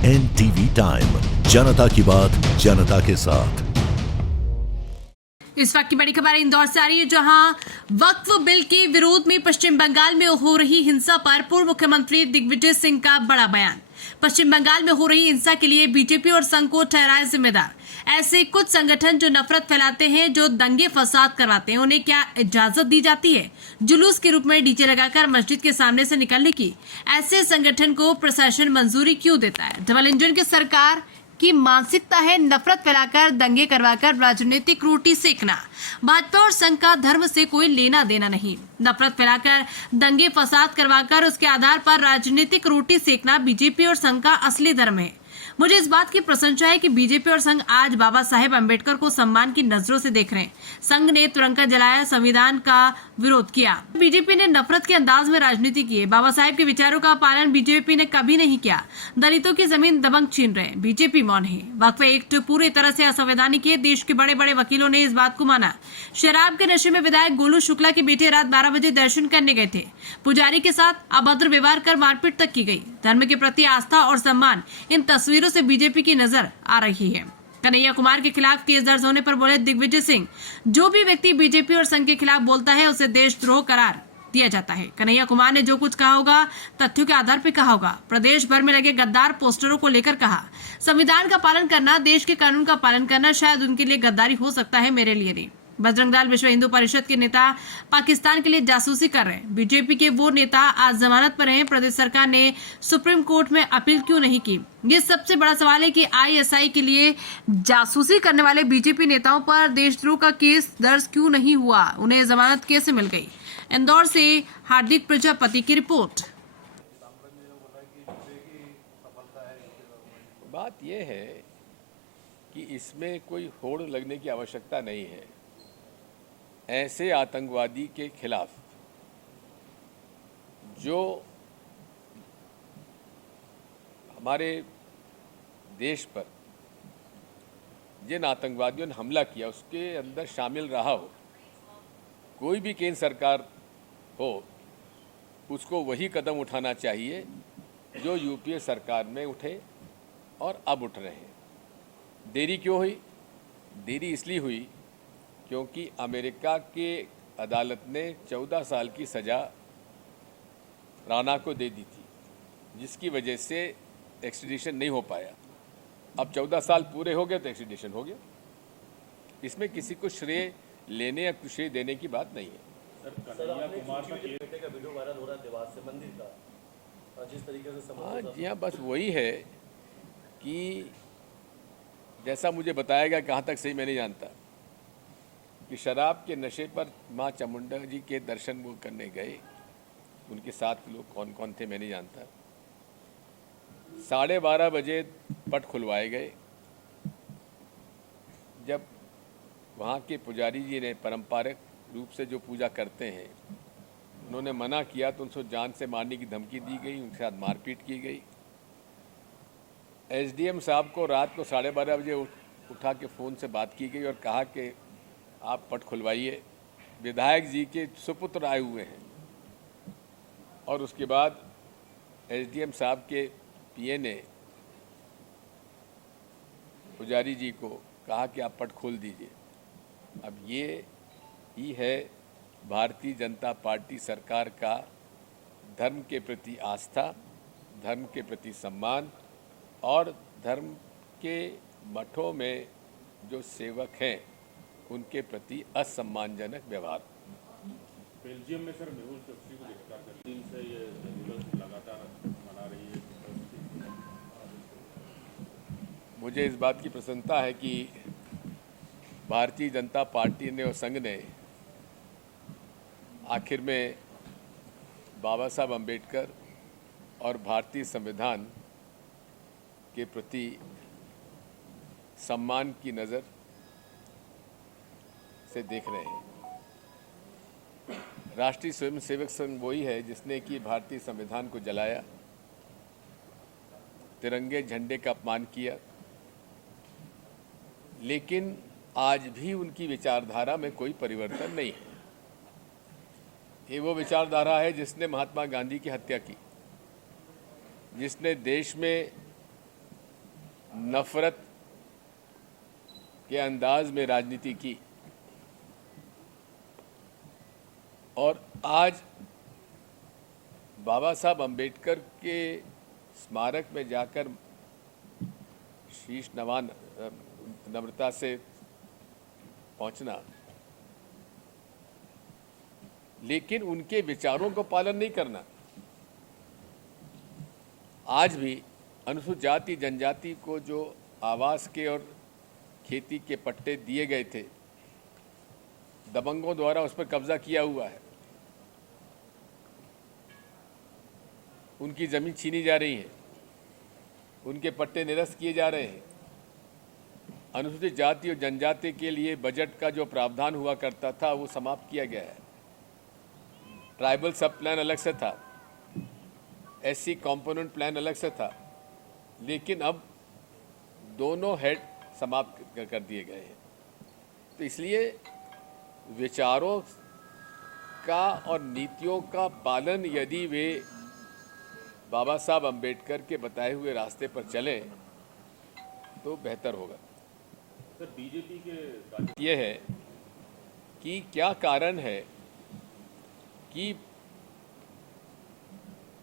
NTV time, जनता की बात जनता के साथ। इस वक्त की बड़ी खबर इंदौर से आ रही है, जहां वक्फ बिल के विरोध में पश्चिम बंगाल में हो रही हिंसा पर पूर्व मुख्यमंत्री दिग्विजय सिंह का बड़ा बयान। पश्चिम बंगाल में हो रही हिंसा के लिए बीजेपी और संघ को ठहराया जिम्मेदार। ऐसे कुछ संगठन जो नफरत फैलाते हैं, जो दंगे फसाद करवाते हैं, उन्हें क्या इजाजत दी जाती है जुलूस के रूप में डीजे लगाकर मस्जिद के सामने से निकलने की? ऐसे संगठन को प्रशासन मंजूरी क्यों देता है? डबल इंजन की सरकार की मानसिकता है नफरत फैलाकर, दंगे करवाकर राजनीतिक रोटी सेकना। भाजपा और संघ का धर्म से कोई लेना देना नहीं। नफरत फैलाकर, दंगे फसाद करवाकर उसके आधार पर राजनीतिक रोटी सेकना बीजेपी और संघ का असली धर्म है। मुझे इस बात की प्रशंसा है कि बीजेपी और संघ आज बाबा साहेब अम्बेडकर को सम्मान की नजरों से देख रहे हैं। संघ ने तिरंगा जलाया, संविधान का विरोध किया। बीजेपी ने नफरत के अंदाज में राजनीति की है। बाबा साहेब के विचारों का पालन बीजेपी ने कभी नहीं किया। दलितों की जमीन दबंग छीन रहे, बीजेपी मौन है। वक्फ एक्ट पूरी तरह से असंवैधानिक है। देश के बड़े बड़े वकीलों ने इस बात को माना। शराब के नशे में विधायक गोलू शुक्ला के बेटे रात 12 बजे दर्शन करने गए थे। पुजारी के साथ अभद्र व्यवहार कर मारपीट तक की गई। धर्म के प्रति आस्था और सम्मान, इन तस्वीरों से बीजेपी की नजर आ रही है। कन्हैया कुमार के खिलाफ केस दर्ज होने पर बोले दिग्विजय सिंह, जो भी व्यक्ति बीजेपी और संघ के खिलाफ बोलता है उसे देशद्रोह करार दिया जाता है। कन्हैया कुमार ने जो कुछ कहा होगा तथ्यों के आधार पर कहा होगा। प्रदेश भर में लगे गद्दार पोस्टरों को लेकर कहा, संविधान का पालन करना, देश के कानून का पालन करना शायद उनके लिए गद्दारी हो सकता है, मेरे लिए नहीं। बजरंग दल विश्व हिंदू परिषद के नेता पाकिस्तान के लिए जासूसी कर रहे हैं। बीजेपी के वो नेता आज जमानत पर हैं। प्रदेश सरकार ने सुप्रीम कोर्ट में अपील क्यों नहीं की? ये सबसे बड़ा सवाल है कि आईएसआई के लिए जासूसी करने वाले बीजेपी नेताओं पर देशद्रोह का केस दर्ज क्यों नहीं हुआ? उन्हें जमानत कैसे मिल गई? इंदौर से हार्दिक प्रजापति की रिपोर्ट। बात यह है कि इसमें कोई होड़ लगने की आवश्यकता नहीं है। ऐसे आतंकवादी के खिलाफ जो हमारे देश पर जिन आतंकवादियों ने हमला किया उसके अंदर शामिल रहा हो, कोई भी केंद्र सरकार हो, उसको वही कदम उठाना चाहिए जो यूपीए सरकार में उठे और अब उठ रहे हैं। देरी क्यों हुई? देरी इसलिए हुई क्योंकि अमेरिका के अदालत ने 14 साल की सज़ा राणा को दे दी थी, जिसकी वजह से एक्सट्रेडिशन नहीं हो पाया। अब 14 साल पूरे हो गए तो एक्सट्रेडिशन हो गया। इसमें किसी को श्रेय लेने या श्रेय देने की बात नहीं है। कन्हैया कुमार का बेटे का वीडियो वायरल हो रहा है देवास से मंदिर का, जिस तरीके से हाँ जी हाँ, बस वही है कि जैसा मुझे बताया गया, कहाँ तक सही मैं नहीं जानता, कि शराब के नशे पर माँ चामुंडा जी के दर्शन वो करने गए। उनके साथ लोग कौन कौन थे मैं नहीं जानता। 12:30 बजे पट खुलवाए गए। जब वहाँ के पुजारी जी ने पारंपरिक रूप से जो पूजा करते हैं, उन्होंने मना किया तो उनको जान से मारने की धमकी दी गई, उनके साथ मारपीट की गई। एसडीएम साहब को रात को 12:30 बजे उठा के फ़ोन से बात की गई और कहा कि आप पट खुलवाइए, विधायक जी के सुपुत्र आए हुए हैं। और उसके बाद एसडीएम साहब के पीए ने पुजारी जी को कहा कि आप पट खोल दीजिए। अब ये ही है भारतीय जनता पार्टी सरकार का धर्म के प्रति आस्था, धर्म के प्रति सम्मान और धर्म के मठों में जो सेवक हैं उनके प्रति असम्मानजनक व्यवहार। बेल्जियम में सर मेहुल चोकसी को गिरफ्तार कर दिन से ये दिवस लगातार मना रही है। मुझे इस बात की प्रसन्नता है कि भारतीय जनता पार्टी ने और संघ ने आखिर में बाबा साहब अम्बेडकर और भारतीय संविधान के प्रति सम्मान की नज़र से देख रहे हैं। राष्ट्रीय स्वयंसेवक संघ वही है जिसने कि भारतीय संविधान को जलाया, तिरंगे झंडे का अपमान किया, लेकिन आज भी उनकी विचारधारा में कोई परिवर्तन नहीं है। ये वो विचारधारा है जिसने महात्मा गांधी की हत्या की, जिसने देश में नफरत के अंदाज में राजनीति की और आज बाबा साहब अंबेडकर के स्मारक में जाकर शीश नम्रता से पहुंचना, लेकिन उनके विचारों को पालन नहीं करना। आज भी अनुसूचित जाति जनजाति को जो आवास के और खेती के पट्टे दिए गए थे, दबंगों द्वारा उस पर कब्जा किया हुआ है, उनकी ज़मीन छीनी जा रही है, उनके पट्टे निरस्त किए जा रहे हैं। अनुसूचित जाति और जनजाति के लिए बजट का जो प्रावधान हुआ करता था वो समाप्त किया गया है। ट्राइबल सब प्लान अलग से था, एससी कंपोनेंट प्लान अलग से था, लेकिन अब दोनों हेड समाप्त कर दिए गए हैं। तो इसलिए विचारों का और नीतियों का पालन यदि वे बाबा साहब अंबेडकर के बताए हुए रास्ते पर चले तो बेहतर होगा। सर, बीजेपी के ये है कि क्या कारण है कि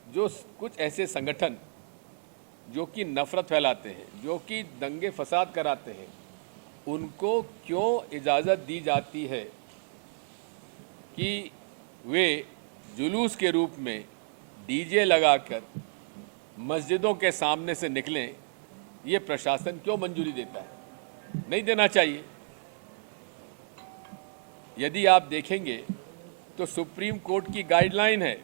जो कुछ ऐसे संगठन जो कि नफरत फैलाते हैं, जो कि दंगे फसाद कराते हैं, उनको क्यों इजाज़त दी जाती है कि वे जुलूस के रूप में डीजे लगाकर मस्जिदों के सामने से निकलें? ये प्रशासन क्यों मंजूरी देता है? नहीं देना चाहिए। यदि आप देखेंगे तो सुप्रीम कोर्ट की गाइडलाइन है,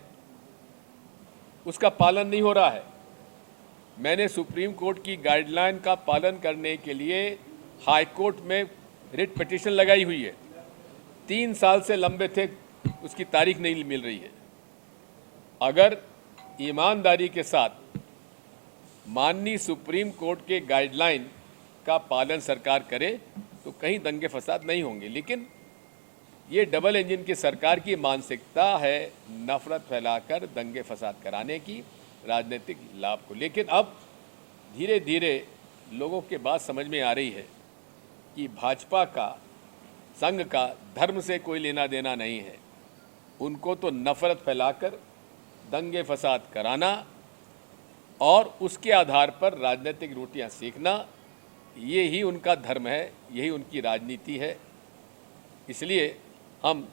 उसका पालन नहीं हो रहा है। मैंने सुप्रीम कोर्ट की गाइडलाइन का पालन करने के लिए हाई कोर्ट में रिट पिटीशन लगाई हुई है। 3 साल से लंबे थे, उसकी तारीख नहीं मिल रही है। अगर ईमानदारी के साथ माननीय सुप्रीम कोर्ट के गाइडलाइन का पालन सरकार करे तो कहीं दंगे फसाद नहीं होंगे। लेकिन ये डबल इंजन की सरकार की मानसिकता है नफरत फैलाकर दंगे फसाद कराने की, राजनीतिक लाभ को। लेकिन अब धीरे धीरे लोगों के बात समझ में आ रही है कि भाजपा का, संघ का धर्म से कोई लेना देना नहीं है। उनको तो नफरत फैलाकर दंगे फसाद कराना और उसके आधार पर राजनीतिक रोटियां सेकना, ये ही उनका धर्म है, यही उनकी राजनीति है। इसलिए हम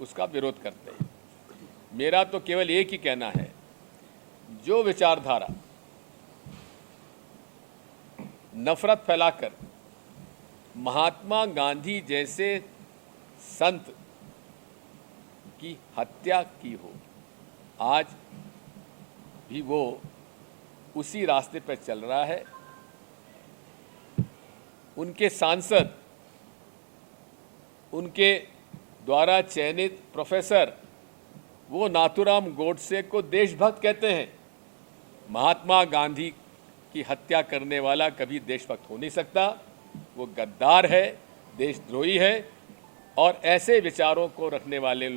उसका विरोध करते हैं। मेरा तो केवल एक ही कहना है, जो विचारधारा नफरत फैलाकर महात्मा गांधी जैसे संत की हत्या की हो, आज भी वो उसी रास्ते पर चल रहा है। उनके सांसद, उनके द्वारा चयनित प्रोफेसर, वो नाथूराम गोडसे को देशभक्त कहते हैं। महात्मा गांधी की हत्या करने वाला कभी देशभक्त हो नहीं सकता। वो गद्दार है, देशद्रोही है और ऐसे विचारों को रखने वाले